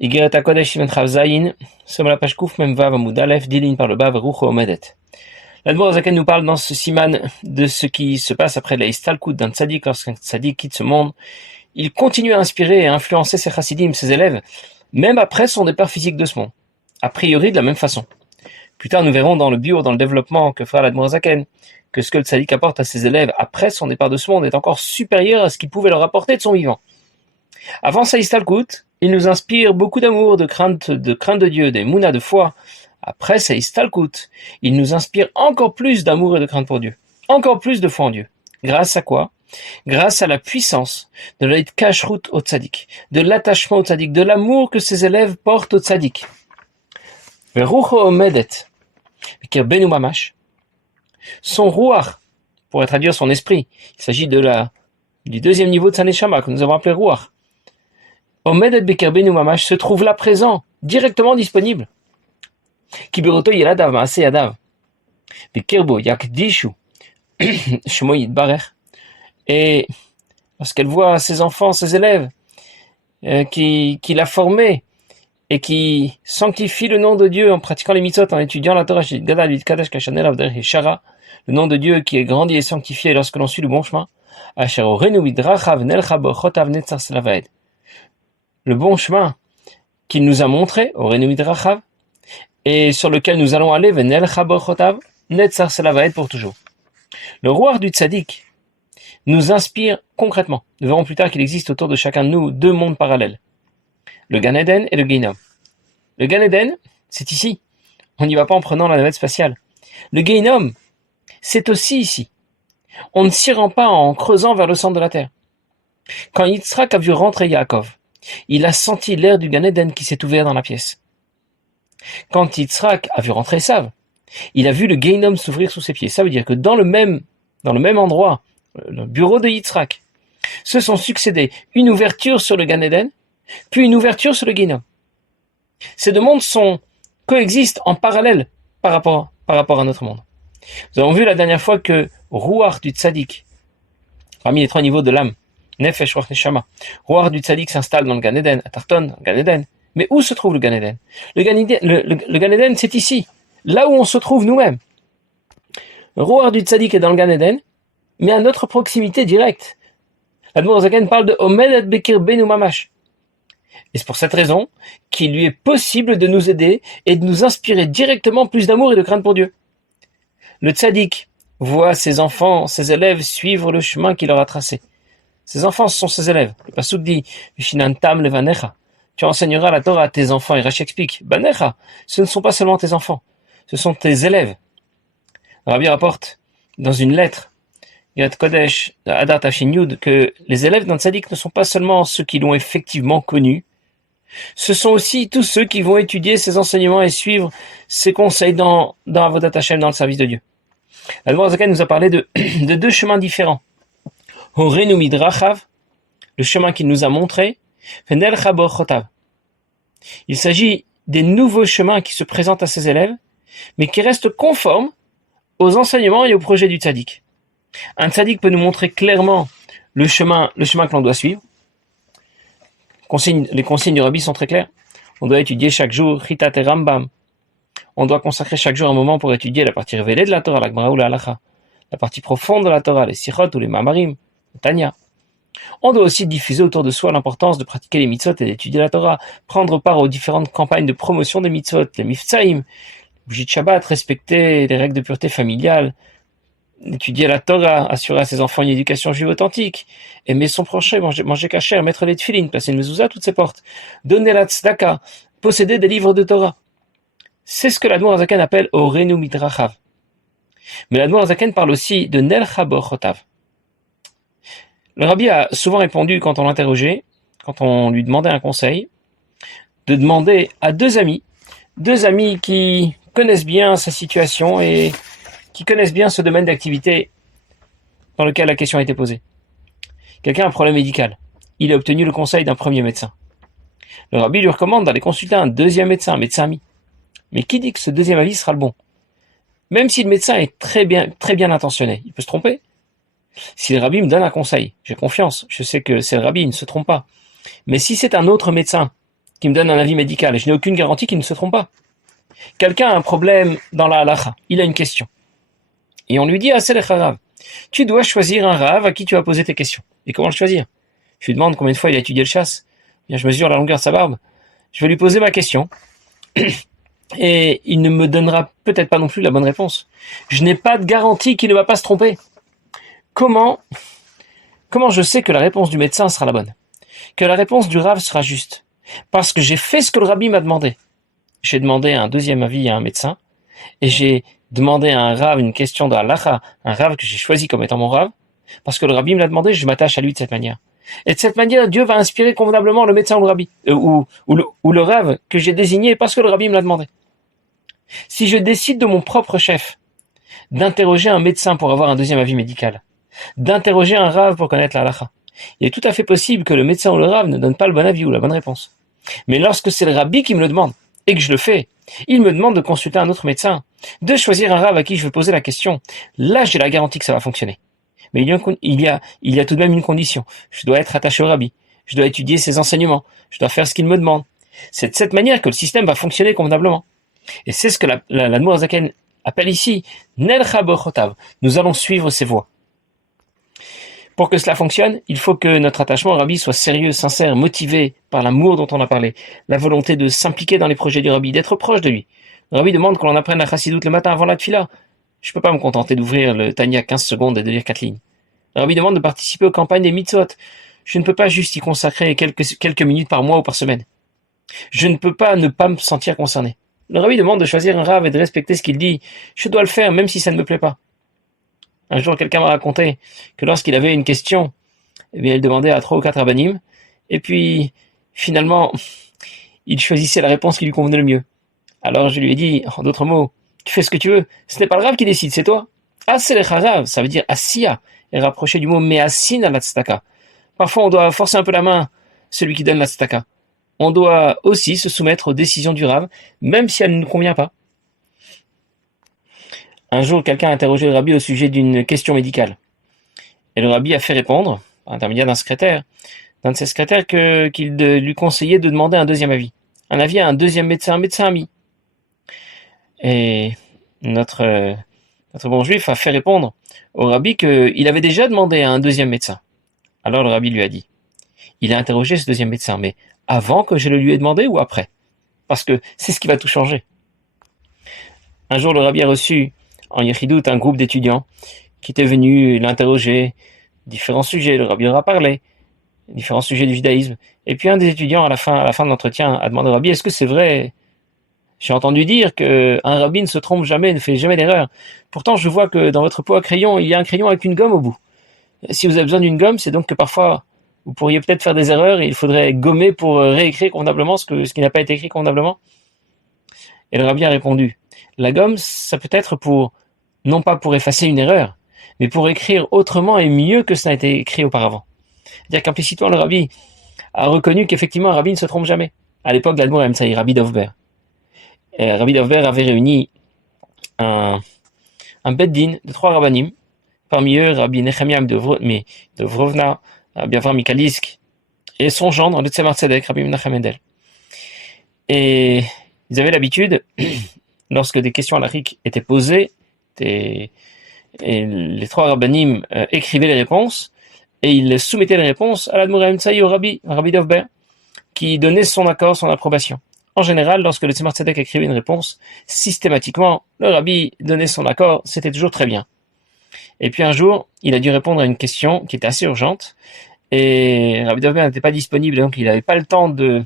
Igeret HaKodesh Siman Chav Zayin, sommes à la page Kouf Mem Vav Amud Aleph, 10 lignes par le bas, Verucho Omedet. L'Admor Zaken nous parle dans ce siman de ce qui se passe après la Istalkut d'un tzaddik. Lorsqu'un tzaddik quitte ce monde, il continue à inspirer et à influencer ses chassidim, ses élèves, même après son départ physique de ce monde. A priori de la même façon. Plus tard, nous verrons dans le biur, dans le développement que fera l'Admor Zaken, que ce que le tzaddik apporte à ses élèves après son départ de ce monde est encore supérieur à ce qu'il pouvait leur apporter de son vivant. Avant sa Istalkut, il nous inspire beaucoup d'amour, de crainte de Dieu, d'émouna, de foi. Après sa Istalkut, il nous inspire encore plus d'amour et de crainte pour Dieu. Encore plus de foi en Dieu. Grâce à quoi? Grâce à la puissance de la kashrut au tzaddik, de l'attachement au tzaddik, de l'amour que ses élèves portent au tzaddik. Verucho omedet, kirbenu mamash. Son ruach, pourrait traduire son esprit. Il s'agit du deuxième niveau de sa neshama, que nous avons appelé ruach. Omedet bekirbenu mamash se trouve là présent, directement disponible. Kibiroto yeladav maase yadav. Bekirbo yakdishu shmo yitbarech. Et lorsqu'elle voit ses enfants, ses élèves, qu'il a formés et qui sanctifient le nom de Dieu en pratiquant les mitzvot, en étudiant la Torah, le nom de Dieu qui est grandi et sanctifié lorsque l'on suit le bon chemin, le bon chemin qu'il nous a montré, et sur lequel nous allons aller, pour toujours. Le roi du tzaddik nous inspire concrètement. Nous verrons plus tard qu'il existe autour de chacun de nous deux mondes parallèles. Le Gan Eden et le Gehinom. Le Gan Eden, c'est ici. On n'y va pas en prenant la navette spatiale. Le Gehinom, c'est aussi ici. On ne s'y rend pas en creusant vers le centre de la terre. Quand Yitzhak a vu rentrer Yaakov, il a senti l'air du Gan Eden qui s'est ouvert dans la pièce. Quand Yitzhak a vu rentrer Esav, il a vu le Gehinom s'ouvrir sous ses pieds. Ça veut dire que dans le même endroit, le bureau de Yitzhak, se sont succédés une ouverture sur le Gan Eden, puis une ouverture sur le Gehinom. Ces deux mondes coexistent en parallèle par rapport à notre monde. Nous avons vu la dernière fois que Ruach du Tzaddik, parmi les trois niveaux de l'âme, Nefesh, Ruach, Neshama, Ruach du Tzaddik s'installe dans le Gan Eden, à Tarton, dans le Gan Eden. Mais où se trouve le Gan Eden? Le Gan Eden, c'est ici, là où on se trouve nous-mêmes. Le Ruach du Tzaddik est dans le Gan Eden, mais à notre proximité directe. L'Admor Zaken parle de Omedet bekirbenu mamash. Et c'est pour cette raison qu'il lui est possible de nous aider et de nous inspirer directement plus d'amour et de crainte pour Dieu. Le tzaddik voit ses enfants, ses élèves suivre le chemin qu'il leur a tracé. Ses enfants, ce sont ses élèves. Le pasuk dit Vishinantam levanecha. Tu enseigneras la Torah à tes enfants. Et Rashi explique Banecha, ce ne sont pas seulement tes enfants, ce sont tes élèves. Rabbi rapporte dans une lettre Yirat Kodesh Adar Tafshin Yud que les élèves d'un tzaddik ne sont pas seulement ceux qui l'ont effectivement connu, ce sont aussi tous ceux qui vont étudier ses enseignements et suivre ses conseils dans Avodat Hashem, dans le service de Dieu. L'Admor Zaken nous a parlé de deux chemins différents. Horenu midrachav, le chemin qu'il nous a montré, Fenel Chabor Chotav. Il s'agit des nouveaux chemins qui se présentent à ses élèves, mais qui restent conformes aux enseignements et aux projets du tzaddik. Un tzaddik peut nous montrer clairement le chemin que l'on doit suivre. Les consignes du Rabbi sont très claires. On doit étudier chaque jour Chitat et Rambam. On doit consacrer chaque jour un moment pour étudier la partie révélée de la Torah, la Gemara ou la Halacha, la partie profonde de la Torah, les Sichot ou les Mamarim, le Tanya. On doit aussi diffuser autour de soi l'importance de pratiquer les mitzvot et d'étudier la Torah, prendre part aux différentes campagnes de promotion des mitzvot, les miftsaïm, les bougies de Shabbat, respecter les règles de pureté familiale, étudier la Torah, assurer à ses enfants une éducation juive authentique, aimer son prochain, manger kasher, mettre les tefilines, placer une mezouza à toutes ses portes, donner la tzedaka, posséder des livres de Torah. C'est ce que l'Admor Zaken appelle Orenu midrachav. Mais l'Admor Zaken parle aussi de Nel Chabor Chotav. Le Rabbi a souvent répondu quand on l'interrogeait, quand on lui demandait un conseil, de demander à deux amis qui connaissent bien sa situation et qui connaissent bien ce domaine d'activité dans lequel la question a été posée. Quelqu'un a un problème médical. Il a obtenu le conseil d'un premier médecin. Le Rabbi lui recommande d'aller consulter un deuxième médecin, un médecin ami. Mais qui dit que ce deuxième avis sera le bon? Même si le médecin est très bien intentionné, il peut se tromper. Si le Rabbi me donne un conseil, j'ai confiance, je sais que c'est le Rabbi, il ne se trompe pas. Mais si c'est un autre médecin qui me donne un avis médical et je n'ai aucune garantie qu'il ne se trompe pas. Quelqu'un a un problème dans la halacha, il a une question. Et on lui dit, c'est le Rav, tu dois choisir un Rav à qui tu vas poser tes questions. Et comment le choisir? Je lui demande combien de fois il a étudié le chasse. Bien, je mesure la longueur de sa barbe. Je vais lui poser ma question. Et il ne me donnera peut-être pas non plus la bonne réponse. Je n'ai pas de garantie qu'il ne va pas se tromper. Comment je sais que la réponse du médecin sera la bonne? Que la réponse du Rav sera juste? Parce que j'ai fait ce que le Rabbi m'a demandé. J'ai demandé un deuxième avis à un médecin, et j'ai demandé à un Rav une question de halacha, un Rav que j'ai choisi comme étant mon Rav, parce que le Rabbi me l'a demandé, je m'attache à lui de cette manière. Et de cette manière, Dieu va inspirer convenablement le médecin ou le Rabbi, ou le Rav que j'ai désigné parce que le Rabbi me l'a demandé. Si je décide de mon propre chef d'interroger un médecin pour avoir un deuxième avis médical, d'interroger un Rav pour connaître la halacha, il est tout à fait possible que le médecin ou le Rav ne donne pas le bon avis ou la bonne réponse. Mais lorsque c'est le Rabbi qui me le demande, et que je le fais, il me demande de consulter un autre médecin, de choisir un Rav à qui je vais poser la question. Là, j'ai la garantie que ça va fonctionner. Mais il y a tout de même une condition. Je dois être attaché au Rabbi. Je dois étudier ses enseignements. Je dois faire ce qu'il me demande. C'est de cette manière que le système va fonctionner convenablement. Et c'est ce que l'Admour Zaken appelle ici Nelcha Bochotav. Nous allons suivre ses voies. Pour que cela fonctionne, il faut que notre attachement au Rabbi soit sérieux, sincère, motivé par l'amour dont on a parlé, la volonté de s'impliquer dans les projets du Rabbi, d'être proche de lui. Le Rabbi demande qu'on apprenne la Chassidoute le matin avant la Tfila. Je peux pas me contenter d'ouvrir le Tanya 15 secondes et de lire 4 lignes. Le Rabbi demande de participer aux campagnes des mitzvot. Je ne peux pas juste y consacrer quelques minutes par mois ou par semaine. Je ne peux pas ne pas me sentir concerné. Le Rabbi demande de choisir un Rav et de respecter ce qu'il dit. Je dois le faire même si ça ne me plaît pas. Un jour, quelqu'un m'a raconté que lorsqu'il avait une question, eh bien, il demandait à 3 ou 4 rabbanim, et puis, finalement, il choisissait la réponse qui lui convenait le mieux. Alors je lui ai dit, en d'autres mots, tu fais ce que tu veux, ce n'est pas le Rav qui décide, c'est toi. C'est le Rav, ça veut dire Asiya, et rapproché du mot Me'asin à la tzedaka. Parfois, on doit forcer un peu la main, celui qui donne la tzedaka. On doit aussi se soumettre aux décisions du Rav, même si elles ne nous conviennent pas. Un jour, quelqu'un a interrogé le Rabbi au sujet d'une question médicale. Et le Rabbi a fait répondre, par l'intermédiaire d'un de ses secrétaires, qu'il lui conseillait de demander un deuxième avis. Un avis à un deuxième médecin, un médecin ami. Et notre bon juif a fait répondre au Rabbi qu'il avait déjà demandé à un deuxième médecin. Alors le Rabbi lui a dit, il a interrogé ce deuxième médecin, mais avant que je le lui ai demandé ou après? Parce que c'est ce qui va tout changer. Un jour, le Rabbi a reçu en Yechidout un groupe d'étudiants qui étaient venus l'interroger, différents sujets, le Rabbi leur a parlé, différents sujets du judaïsme. Et puis un des étudiants, à la fin de l'entretien, a demandé au Rabbi, est-ce que c'est vrai? J'ai entendu dire qu'un Rabbi ne se trompe jamais, ne fait jamais d'erreur. Pourtant, je vois que dans votre pot à crayon, il y a un crayon avec une gomme au bout. Si vous avez besoin d'une gomme, c'est donc que parfois, vous pourriez peut-être faire des erreurs et il faudrait gommer pour réécrire convenablement ce qui n'a pas été écrit convenablement. Et le Rabbi a répondu, la gomme, ça peut être non pas pour effacer une erreur, mais pour écrire autrement et mieux que ça n'a été écrit auparavant. C'est-à-dire qu'implicitement, le Rabbi a reconnu qu'effectivement, un Rabbi ne se trompe jamais. À l'époque de l'Admour Emtsaï, Rabbi Dovber. Et Rabbi Dovber avait réuni un beddin de 3 rabbanim, parmi eux Rabbi Nechemia de Vrovna, Rabbi Avram Mikalisk, et son gendre, le Tzemar Tzedek, Rabbi Menachem Mendel. Et ils avaient l'habitude, lorsque des questions halachiques étaient posées, et les 3 rabbanim écrivaient les réponses, et ils soumettaient les réponses à l'Admour Emtsaï au Rabbi Dovber, qui donnait son accord, son approbation. En général, lorsque le Tzemar Tzedek écrivait une réponse, systématiquement, le Rabbi donnait son accord, c'était toujours très bien. Et puis un jour, il a dû répondre à une question qui était assez urgente, et Rabbi Dovber n'était pas disponible, donc il n'avait pas le temps de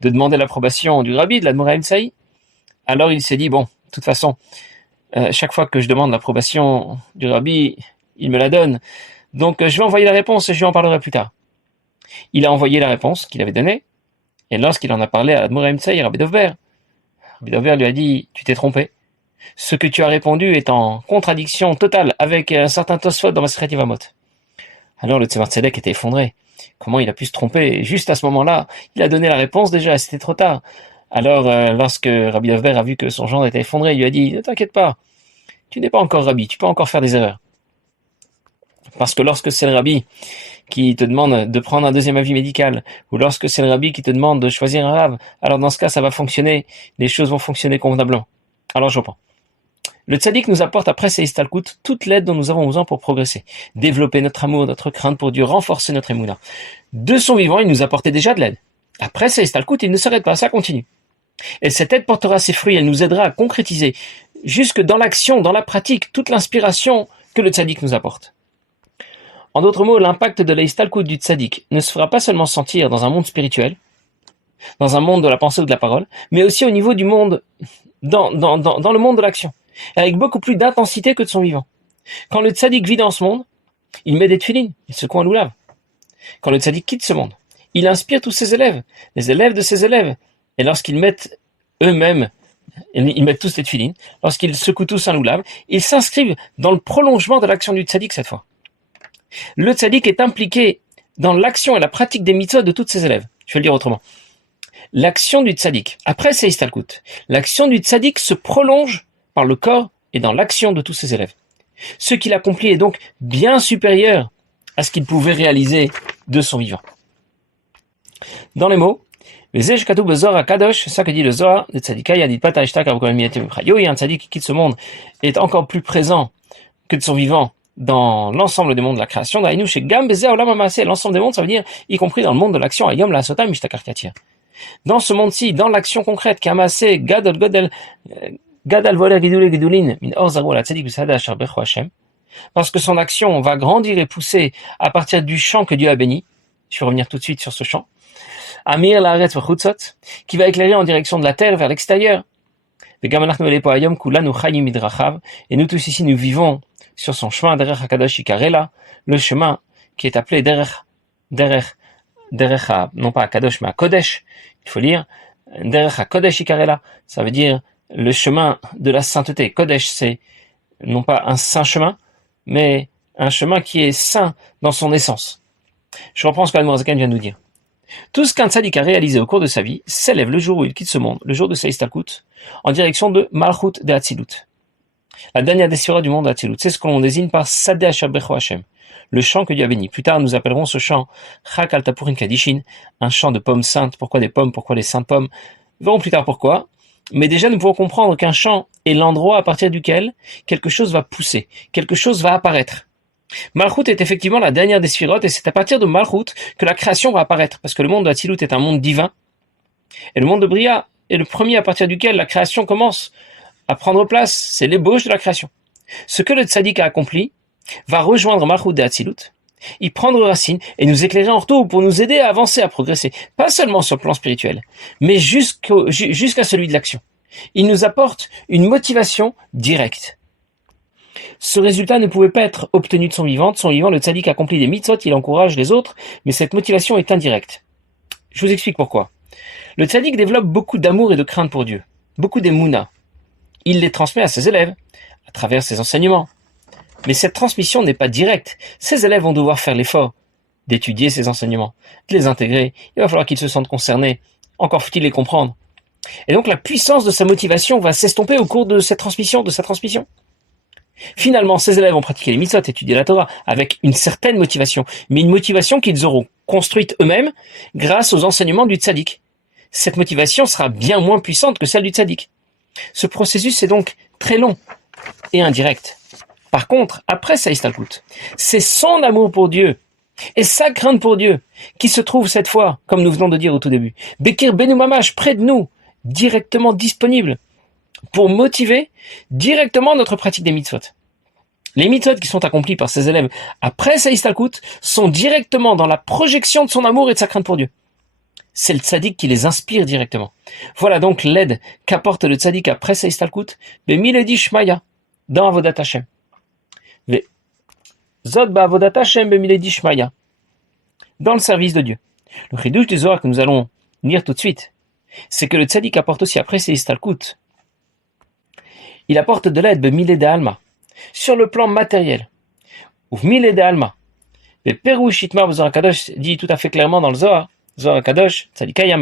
demander l'approbation du Rabbi, de l'Admour Emtsaï. Alors il s'est dit, bon, de toute façon, chaque fois que je demande l'approbation du Rabbi, il me la donne. Donc je vais envoyer la réponse et je lui en parlerai plus tard. Il a envoyé la réponse qu'il avait donnée, et lorsqu'il en a parlé à l'Admour Emtsaï, Rabbi Dovber lui a dit, tu t'es trompé. Ce que tu as répondu est en contradiction totale avec un certain Tosfot dans Masechet Yevamot. Alors le Tzemar Tzedek était effondré. Comment il a pu se tromper? Juste à ce moment-là, il a donné la réponse déjà, c'était trop tard. Alors lorsque Rabbi Dovber a vu que son gendre était effondré, il lui a dit, ne t'inquiète pas, tu n'es pas encore Rabbi, tu peux encore faire des erreurs. Parce que lorsque c'est le rabbi qui te demande de prendre un deuxième avis médical, ou lorsque c'est le rabbi qui te demande de choisir un rave, alors dans ce cas, ça va fonctionner, les choses vont fonctionner convenablement. Alors je reprends. Le tzaddik nous apporte après ses istalkut toute l'aide dont nous avons besoin pour progresser, développer notre amour, notre crainte pour Dieu, renforcer notre émouna. De son vivant, il nous apportait déjà de l'aide. Après ses istalkut, il ne s'arrête pas, ça continue. Et cette aide portera ses fruits, elle nous aidera à concrétiser, jusque dans l'action, dans la pratique, toute l'inspiration que le tzaddik nous apporte. En d'autres mots, l'impact de la istalkut du tzaddik ne se fera pas seulement sentir dans un monde spirituel, dans un monde de la pensée ou de la parole, mais aussi au niveau du monde, dans le monde de l'action, avec beaucoup plus d'intensité que de son vivant. Quand le tzaddik vit dans ce monde, il met des tefilines, il secoue un loulav. Quand le tzaddik quitte ce monde, il inspire tous ses élèves, les élèves de ses élèves, et lorsqu'ils mettent eux-mêmes, ils mettent tous les tefilines, lorsqu'ils secouent tous un loulav, ils s'inscrivent dans le prolongement de l'action du tzaddik cette fois. Le tzaddik est impliqué dans l'action et la pratique des mitzvot de tous ses élèves. Je vais le dire autrement. L'action du tzaddik, après c'est istalkut, l'action du tzaddik se prolonge par le corps et dans l'action de tous ses élèves. Ce qu'il accomplit est donc bien supérieur à ce qu'il pouvait réaliser de son vivant. Dans les mots, c'est ça que dit le Zohar, le tzaddikai yadit pata ishtak Yohi, un tzaddik qui quitte ce monde est encore plus présent que de son vivant dans l'ensemble des mondes de la création. L'ensemble des mondes, ça veut dire y compris dans le monde de l'action. Dans ce monde-ci, dans l'action concrète, parce que son action va grandir et pousser à partir du champ que Dieu a béni. Je vais revenir tout de suite sur ce champ. Amir laaretz v'chutzot, qui va éclairer en direction de la terre vers l'extérieur. Et nous tous ici, nous vivons sur son chemin derech hakadosh ikarela, le chemin qui est appelé derech non pas hakadosh mais kodesh. Il faut lire derech hakodesh ikarela. Ça veut dire le chemin de la sainteté. Kodesh, c'est non pas un saint chemin, mais un chemin qui est saint dans son essence. Je reprends ce que l'Admor Zaken vient de nous dire. Tout ce qu'un tzaddik a réalisé au cours de sa vie s'élève le jour où il quitte ce monde, le jour de sa istalkut, en direction de Malchut de Hatzilut. La dernière des sphères du monde d'Hatzilut, c'est ce que l'on désigne par Sadeh Asher Becho Hashem, le champ que Dieu a béni. Plus tard, nous appellerons ce champ Chak al Tapurin Kadishin, un champ de pommes saintes. Pourquoi des pommes? Pourquoi les saintes pommes? Nous verrons plus tard pourquoi. Mais déjà, nous pouvons comprendre qu'un champ est l'endroit à partir duquel quelque chose va pousser, quelque chose va apparaître. Malchut est effectivement la dernière des sphirotes, et c'est à partir de Malchut que la création va apparaître, parce que le monde de Hatzilut est un monde divin, et le monde de Bria est le premier à partir duquel la création commence à prendre place, c'est l'ébauche de la création. Ce que le tzaddik a accompli va rejoindre Malchut de Hatzilut, y prendre racine et nous éclairer en retour pour nous aider à avancer, à progresser, pas seulement sur le plan spirituel, mais jusqu'à celui de l'action. Il nous apporte une motivation directe. Ce résultat ne pouvait pas être obtenu de son vivant. De son vivant, le tzaddik accomplit des mitzvot, il encourage les autres, mais cette motivation est indirecte. Je vous explique pourquoi. Le tzaddik développe beaucoup d'amour et de crainte pour Dieu, beaucoup d'émouna. Il les transmet à ses élèves, à travers ses enseignements. Mais cette transmission n'est pas directe. Ses élèves vont devoir faire l'effort d'étudier ces enseignements, de les intégrer. Il va falloir qu'ils se sentent concernés. Encore faut-il les comprendre. Et donc la puissance de sa motivation va s'estomper au cours de cette transmission, de sa transmission. Finalement, ces élèves ont pratiqué les mitzvot, étudié la Torah, avec une certaine motivation, mais une motivation qu'ils auront construite eux-mêmes grâce aux enseignements du tzaddik. Cette motivation sera bien moins puissante que celle du tzaddik. Ce processus est donc très long et indirect. Par contre, après sa istalkut, c'est son amour pour Dieu et sa crainte pour Dieu qui se trouve cette fois, comme nous venons de dire au tout début, Bekir Benu Mamash, près de nous, directement disponible pour motiver directement notre pratique des mitzvot. Les mitzvot qui sont accomplis par ses élèves après sa istalkut sont directement dans la projection de son amour et de sa crainte pour Dieu. C'est le tzaddik qui les inspire directement. Voilà donc l'aide qu'apporte le tzaddik après sa istalkut, Bemiledi Shmaya, dans Avodat Hashem. Zod Ba'avodat Hashem Bemiledi Shmaya, dans le service de Dieu. Le chidouche du Zohar que nous allons lire tout de suite, c'est que le tzaddik apporte aussi après sa istalkut, il apporte de l'aide Bemilé de Alma, sur le plan matériel. Ou Bemilé de Alma. Le Perouch Itmar Zohar Kadosh dit tout à fait clairement dans le Zohar Kadosh, Tzadikayam